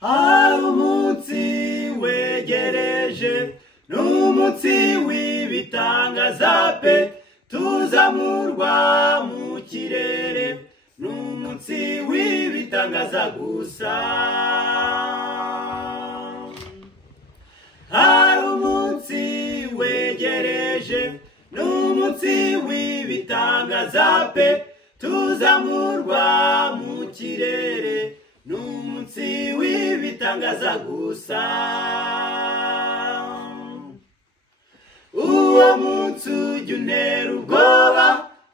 hari umunsi wegereje, n'umunsi w'ibitangaza pe, tuzamurwa mu kirere, n'umunsi w'ibitangaza gusa. Hari umunsi wegereje, n'umunsi w'ibitangaza pe, tuzamurwa mu kirere, n'umunsi w'ibitangaza gusa. Uwo munsi ujya untera ubwoba,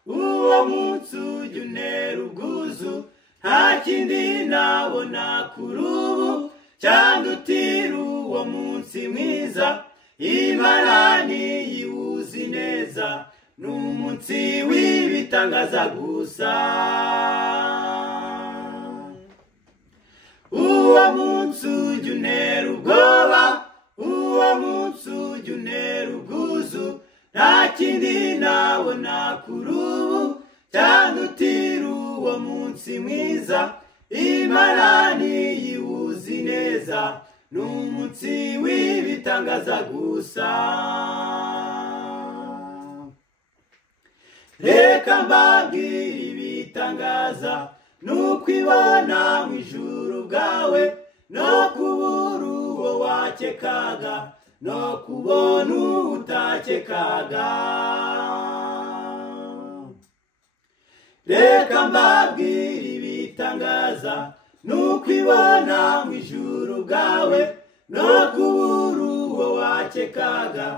uwo munsi ujya untera ubwuzu, nta kindi nabona kuri ubu cyandutira uwo munsi mwiza. Imana niyiwuzi neza, n'umunsi w'ibitangaza gusa. Uwo munsi ujya untera ubwoba, uwo munsi ujya untera ubwuzu, nta kindi nabona kuri ubu cyandutira uwo munsi mwiza. Imana niyiwuzi neza, n'umunsi w'ibitangaza gusa. Reka mbabwire ibitangaza, n'ukwibona mu ijuru bwawe, no kubura uwo wakekaga, no kubona utakekaga. Reka mbabwire ibitangaza, n'ukwibona mu ijuru bwawe, no kubura uwo wakekaga,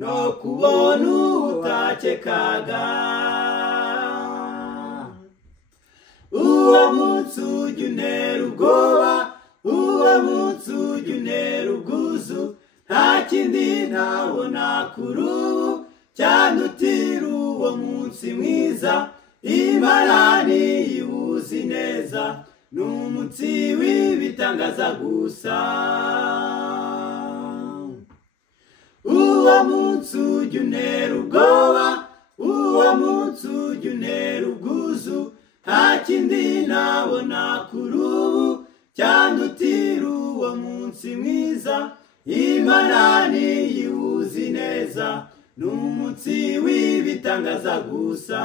no kubona utakekaga. Uwo munsi ujya untera ubwoba, uwo munsi ujya untera ubwuzu, nta kindi nabona kuri ubu cyandutira uwo munsi mwiza. Imana niyiwuzi neza, n'umunsi w'ibitangaza gusa. Uwo munsi ujya untera ubwoba, uwo munsi ujya untera ubwuzu, nta kindi nabona kuri ubu cyandutira uwo munsi mwiza. Imana niyiwuzi neza, n'umunsi w'ibitangaza gusa.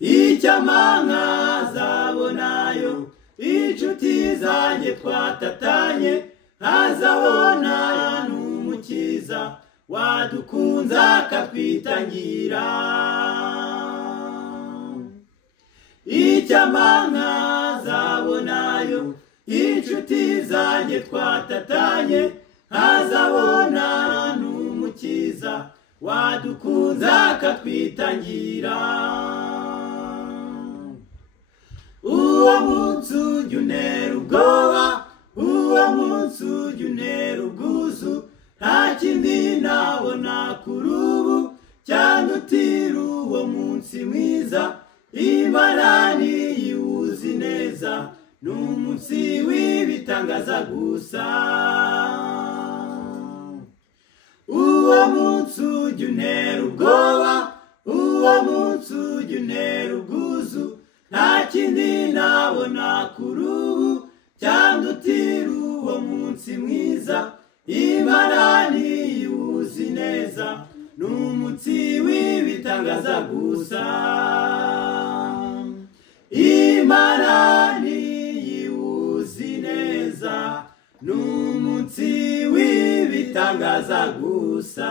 Icyampa nkazabonayo inshuti zanjye twatatanye, nkazabona n'umukiza wadukunze akatwitangira. Icyampa nkazabonayo inshuti zanjye twatatanye, nkazabona n'umukiza wadukunze akatwitangira. Uwo munsi ujya untera ubwoba, uwo munsi ujya untera ubwuzu, nta kindi nabona kuri ubu cyandutira uwo munsi mwiza. Imana niyiwuzi neza, n'umunsi w'ibitangaza gusa. Uwo munsi ujya untera ubwoba, uwo munsi ujya untera ubwuzu, nta kindi nabona kuri ubu cyandutira uwo munsi mwiza. Imana niyiwuzi neza, n'umunsi w'ibitangaza gusa. Imana niyiwuzi neza, n'umunsi w'ibitangaza gusa.